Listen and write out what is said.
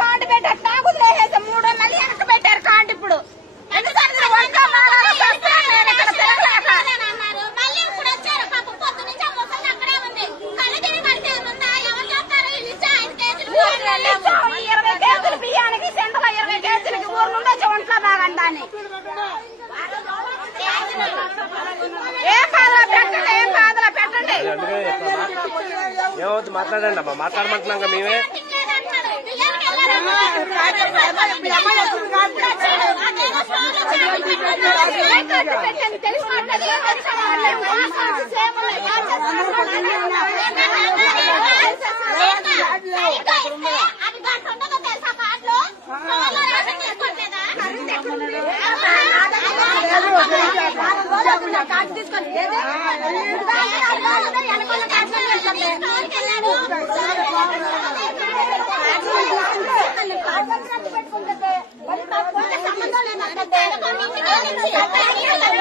Card పెట్టారు, తాగుదు వేసేసి 3 నెలలు వెనక పెట్టారు కార్డు. ఇప్పుడు బియ్యానికి సెంటర్ 20 కేజీలకి ఊరు నుండి వచ్చి ఒంట్లో బాగండాని. ఏం కాదులా పెట్టండి, ఏం కాదులా పెట్టండి. ఏమవుతుంది మాట్లాడండి అమ్మా, మాట్లాడమంటున్నాం మేమే. సంబంధం లేదు.